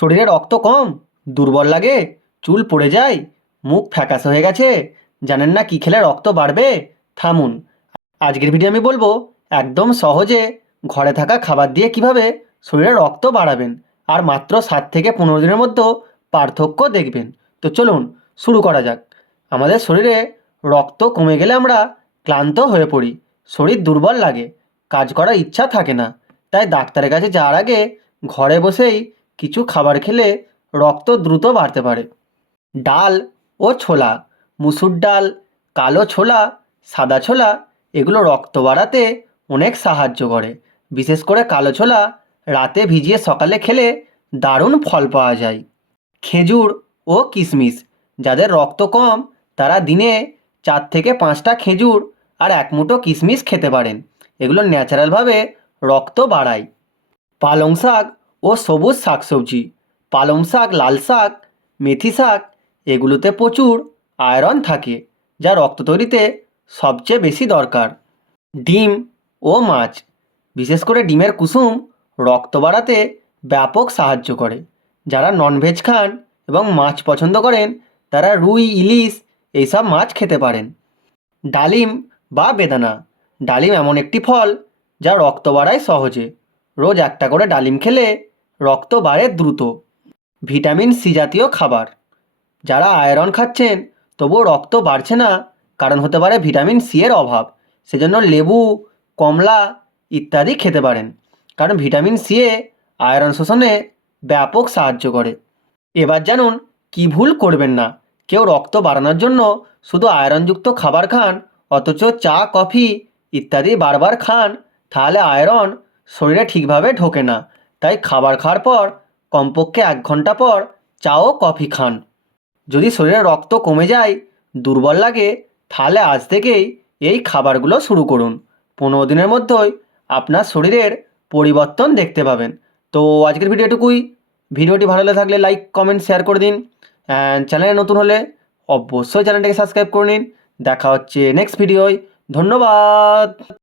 শরীরে রক্ত কম, দুর্বল লাগে, চুল পড়ে যায়, মুখ ফ্যাকাশে হয়ে গেছে, জানেন না কি খেলে রক্ত বাড়বে? থামুন, আজকের ভিডিও আমি বলবো একদম সহজে ঘরে থাকা খাবার দিয়ে কিভাবে শরীরে রক্ত বাড়াবেন, আর মাত্র 7 থেকে 15 দিনের মধ্যে পার্থক্য দেখবেন। তো চলুন শুরু করা যাক। আমাদের শরীরে রক্ত কমে গেলে আমরা ক্লান্ত হয়ে পড়ি, শরীর দুর্বল লাগে, কাজ করার ইচ্ছা থাকে না। তাই ডাক্তারের কাছে যাওয়ার আগে ঘরে বসেই কিছু খাবার খেলে রক্ত দ্রুত বাড়তে পারে। ডাল ও ছোলা, মুসুর ডাল, কালো ছোলা, সাদা ছোলা, এগুলো রক্ত বাড়াতে অনেক সাহায্য করে। বিশেষ করে কালো ছোলা রাতে ভিজিয়ে সকালে খেলে দারুণ ফল পাওয়া যায়। খেজুর ও কিশমিশ, যাদের রক্ত কম তারা দিনে 4 থেকে 5টা খেজুর আর 1 মুঠো কিশমিশ খেতে পারেন। এগুলো ন্যাচারালভাবে রক্ত বাড়ায়। পালং শাক ও সবুজ শাকসবজি, পালং শাক, লাল শাক, মেথি শাক, এগুলোতে প্রচুর আয়রন থাকে, যা রক্ত তৈরিতে সবচেয়ে বেশি দরকার। ডিম ও মাছ, বিশেষ করে ডিমের কুসুম রক্ত বাড়াতে ব্যাপক সাহায্য করে। যারা ননভেজ খান এবং মাছ পছন্দ করেন তারা রুই, ইলিশ এইসব মাছ খেতে পারেন। ডালিম বা বেদানা, ডালিম এমন একটি ফল যা রক্ত বাড়ায় সহজে। রোজ একটা করে ডালিম খেলে রক্ত বাড়ে দ্রুত। ভিটামিন সি জাতীয় খাবার, যারা আয়রন খাচ্ছেন তবুও রক্ত বাড়ছে না, কারণ হতে পারে ভিটামিন সি এর অভাব। সেজন্য লেবু, কমলা ইত্যাদি খেতে পারেন, কারণ ভিটামিন সি এ আয়রন শোষণে ব্যাপক সাহায্য করে। এবার জানুন কি ভুল করবেন না। কেউ রক্ত বাড়ানোর জন্য শুধু আয়রনযুক্ত খাবার খান, অথচ চা, কফি ইত্যাদি বারবার খান, তাহলে আয়রন শরীরে ঠিকভাবে ঢোকে না। তাই খাবার খাওয়ার পর কমপক্ষে 1 ঘন্টা পর চা ও কফি খান। যদি শরীরে রক্ত কমে যায়, দুর্বল লাগে, তাহলে আজ থেকেই এই খাবারগুলো শুরু করুন। 15 দিনের মধ্যেই আপনার শরীরের পরিবর্তন দেখতে পাবেন। তো আজকের ভিডিও এটুকুই। ভিডিওটি ভালো লেগে থাকলে লাইক, কমেন্ট, শেয়ার করে দিন। অ্যান্ড চ্যানেলে নতুন হলে অবশ্যই চ্যানেলটাকে সাবস্ক্রাইব করে নিন। দেখা হচ্ছে নেক্সট ভিডিওয়। ধন্যবাদ।